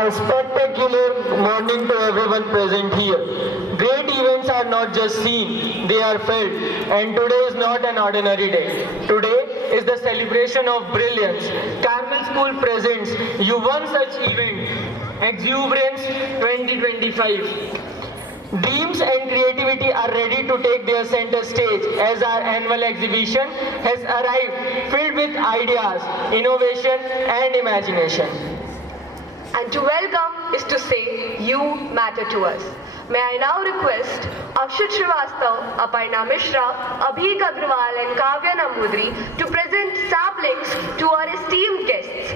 A spectacular morning to everyone present here. Great events are not just seen, they are felt. And today is not an ordinary day. Today is the celebration of brilliance. Carmel School presents you one such event, Xuberance 2025. Dreams and creativity are ready to take their center stage as our annual exhibition has arrived filled with ideas, innovation and imagination. And to welcome is to say, you matter to us. May I now request Akshat Srivastav, Aparna Mishra, Abhik Agrawal and Kavya Nambudri to present samplings to our esteemed guests.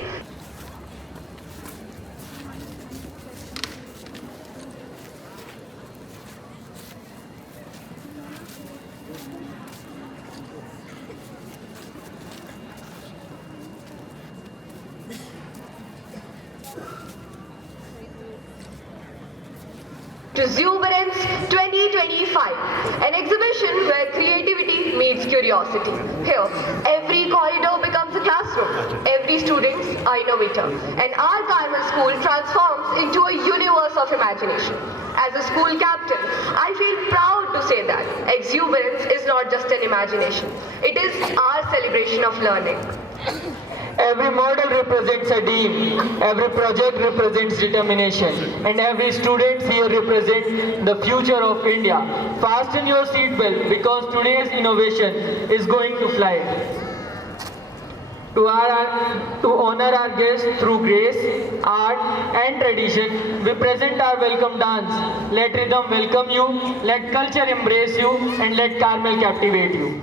To Xuberance 2025, an exhibition where creativity meets curiosity. Here, every corridor becomes a classroom, every student an innovator, and our Carmel School transforms into a universe of imagination. As a school captain, I feel proud to say that Xuberance is not just an imagination, it is our celebration of learning. Every model represents a dream, every project represents determination, and every student here represents the future of India. Fasten your seatbelt because today's innovation is going to fly. To honor our guests through grace, art and tradition, we present our welcome dance. Let rhythm welcome you, let culture embrace you, and let Carmel captivate you.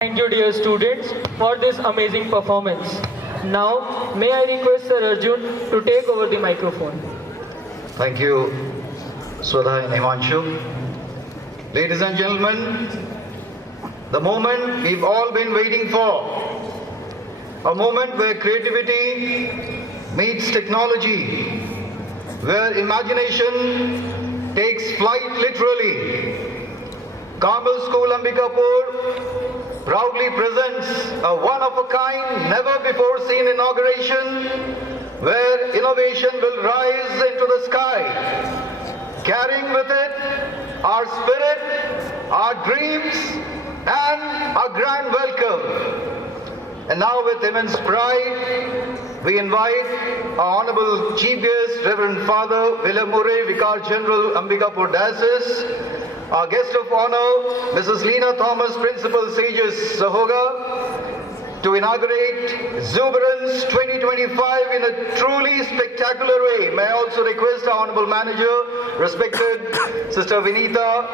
Thank you, dear students, for this amazing performance. Now, may I request Sir Arjun to take over the microphone. Thank you, Swada and Himanshu. Ladies and gentlemen, the moment we've all been waiting for. A moment where creativity meets technology, where imagination takes flight literally. Carmel School Ambikapur proudly presents a one-of-a-kind, never-before-seen inauguration where innovation will rise into the sky, carrying with it our spirit, our dreams, and a grand welcome. And now with immense pride, we invite our Honorable Chief Guest, Reverend Father William Murray, Vicar General, Ambikapur Diocese, our guest of honor, Mrs. Lena Thomas, Principal Sages Sahoga, to inaugurate Xuberance 2025 in a truly spectacular way. May I also request our Honorable Manager, respected Sister Vinita,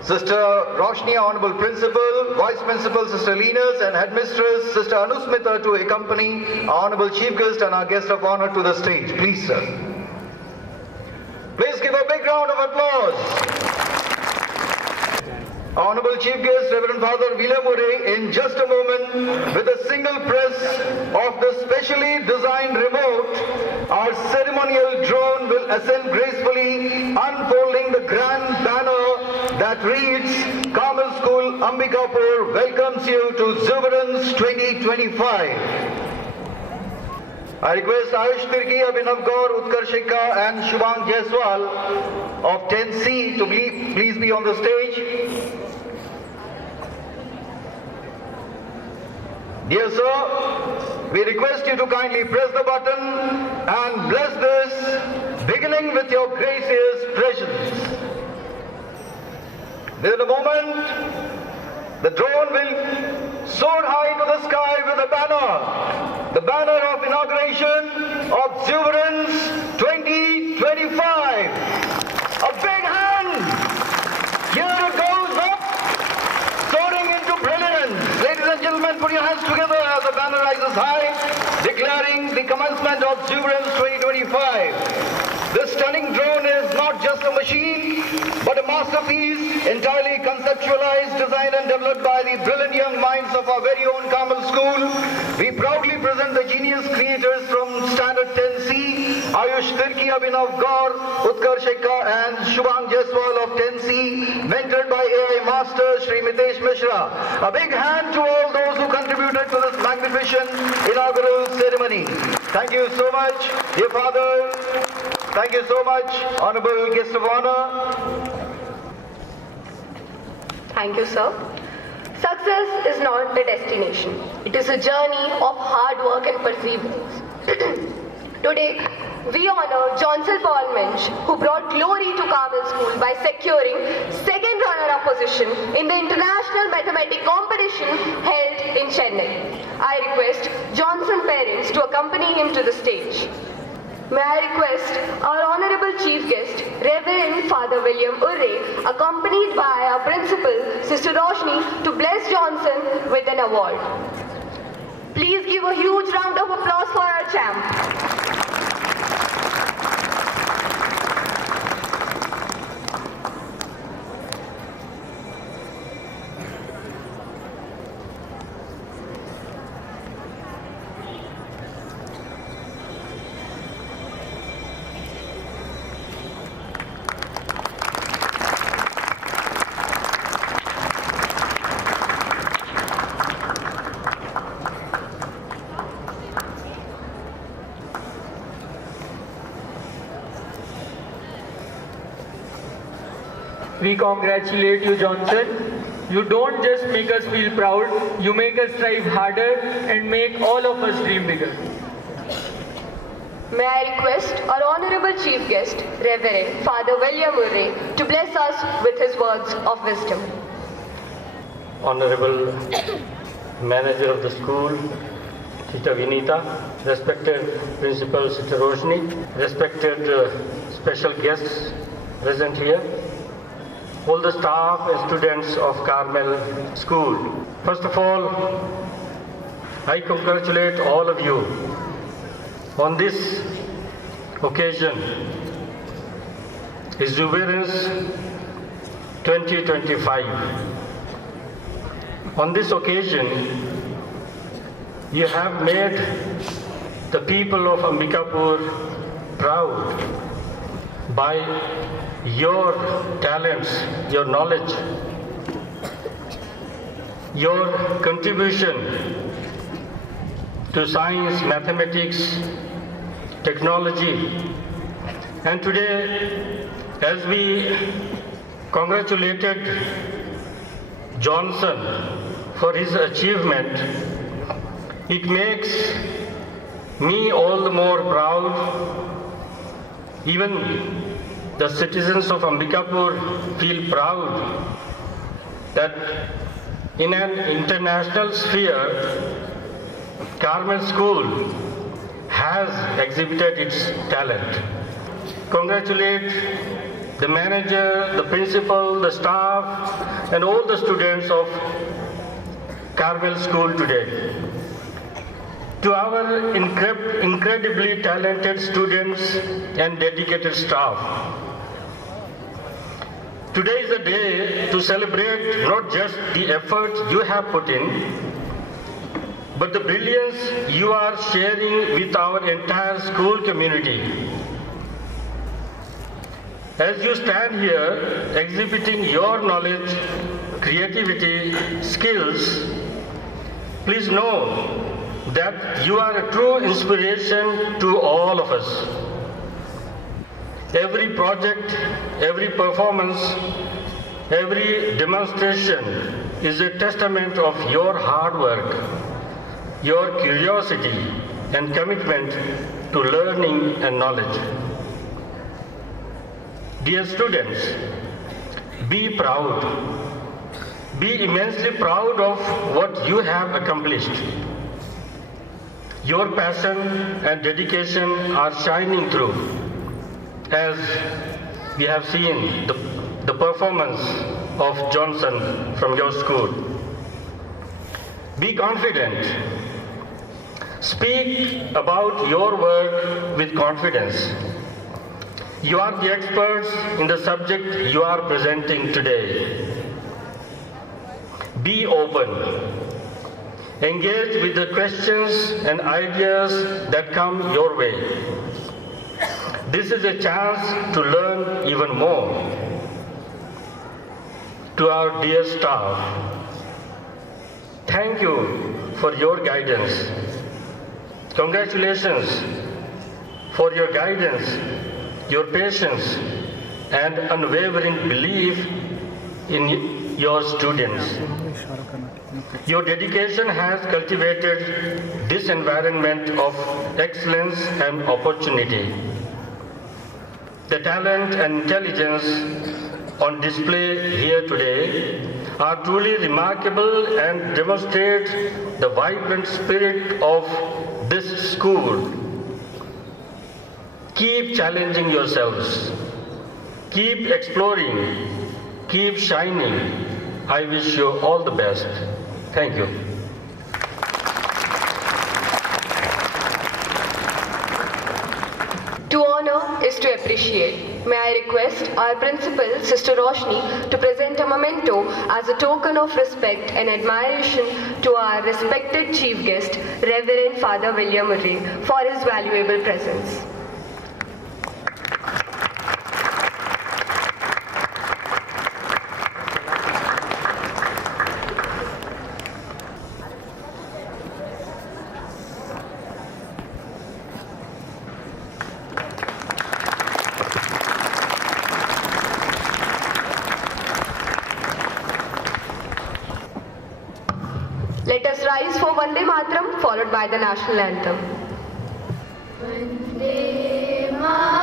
Sister Roshni, Honorable Principal, Vice Principal Sister Linus, and Headmistress Sister Anusmita to accompany our Honorable Chief Guest and our guest of honor to the stage. Please, sir. Please give a big round of applause. Honorable Chief Guest, Reverend Father William Murray, in just a moment, with a single press of the specially designed remote, our ceremonial drone will ascend gracefully, unfolding the grand banner that reads, Carmel School Ambikapur welcomes you to Xuberance 2025. I request Ayush Tirki, Abhinav Gaur, Utkarsh Shikha and Shubhang Jaiswal of 10C to please be on the stage. Dear sir, we request you to kindly press the button and bless this, beginning with your gracious presence. Within a moment, the drone will soar high to the sky with the banner of inauguration of Xuberance 2025. A big hand! Here it goes up, soaring into brilliance. Ladies and gentlemen, put your hands together as the banner rises high, declaring the commencement of Xuberance 2025. This stunning drone is not just a machine, but a masterpiece entirely conceptualized, designed and developed by the brilliant young minds of our very own Carmel School. We proudly present the genius creators from Standard 10C, Ayush Tirki, Abhinav Gaur, Utkarsh Shikha and Shubhang Jaiswal of 10C, mentored by AI Master Shri Mitesh Mishra. A big hand to all those who contributed to this magnificent inaugural ceremony. Thank you so much, dear Father. Thank you so much, Honorable Guest of Honor. Thank you, sir. Success is not a destination. It is a journey of hard work and perseverance. Today, we honor Johnson Paul Minch, who brought glory to Carmel School by securing second runner-up position in the International Mathematics Competition held in Chennai. I request Johnson parents to accompany him to the stage. May I request our Honorable Chief Guest, Reverend Father William Urre, accompanied by our Principal, Sister Roshni, to bless Johnson with an award. Please give a huge round of applause for our champ. We congratulate you, Johnson. You don't just make us feel proud, you make us strive harder and make all of us dream bigger. May I request our Honorable Chief Guest, Reverend Father William Murray, to bless us with his words of wisdom. Honorable Manager of the school, Sister Vinita, respected Principal Sister Roshni, respected special guests present here, all the staff and students of Carmel School. First of all, I congratulate all of you on this occasion, Xuberance 2025. On this occasion, You have made the people of Ambikapur proud by your talents, your knowledge, your contribution to science, mathematics, technology. And today, as we congratulated Johnson for his achievement, it makes me all the more proud. Even the citizens of Ambikapur feel proud that in an international sphere, Carmel School has exhibited its talent. Congratulate the manager, the principal, the staff, and all the students of Carmel School today. To our incredibly talented students and dedicated staff, today is a day to celebrate not just the effort you have put in, but the brilliance you are sharing with our entire school community. As you stand here exhibiting your knowledge, creativity, skills, please know that you are a true inspiration to all of us. Every project, every performance, every demonstration is a testament of your hard work, your curiosity and commitment to learning and knowledge. Dear students, be proud. Be immensely proud of what you have accomplished. Your passion and dedication are shining through, as we have seen the performance of Johnson from your school. Be confident. Speak about your work with confidence. You are the experts in the subject you are presenting today. Be open. Engage with the questions and ideas that come your way. This is a chance to learn even more. To our dear staff, thank you for your guidance. Congratulations for your guidance, your patience, and unwavering belief in your students. Your dedication has cultivated this environment of excellence and opportunity. The talent and intelligence on display here today are truly remarkable and demonstrate the vibrant spirit of this school. Keep challenging yourselves. Keep exploring. Keep shining. I wish you all the best. Thank you. To honor is to appreciate. May I request our principal, Sister Roshni, to present a memento as a token of respect and admiration to our respected chief guest, Reverend Father William Murray, for his valuable presence. Let us rise for Vande Mataram, followed by the national anthem. Vande Mataram.